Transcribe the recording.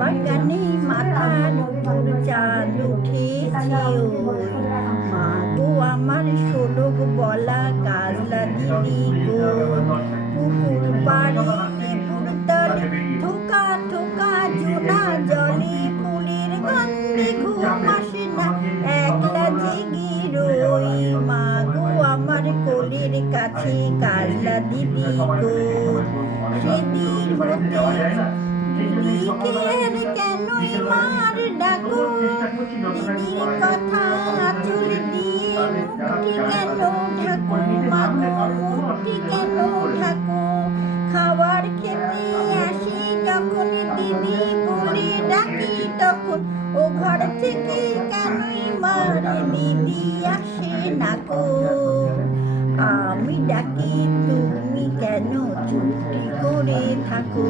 বাগানে মাথার উপর চাঁদ উঠেছে ওই, মা গো আমার শোলক বলা কাজলা দিদি গো, পুকুর পাড়ে লেবুর তলে ঠোকা ঠোকা জোনা জলে, ফুলের গন্ধে ঘুম আসে না একলা জেগে রই, মা গো আমার কোলের কাছে কাজলা দিদি গো, সেদিন হতে দিদিকে কেনই মার ডাকো, দিদির কথা আঁচল দিয়ে মুখটি কেন ঢাকো, মাগো মুখটি কেন ঢাকো, খাবার খেতে আসি যখন দিদি বলে ডাকি তখন ও ঘর থেকে কেনই মার দিদি আসে না কো, আমি ডাকি তুমি কেন চুপটি করে থাকো।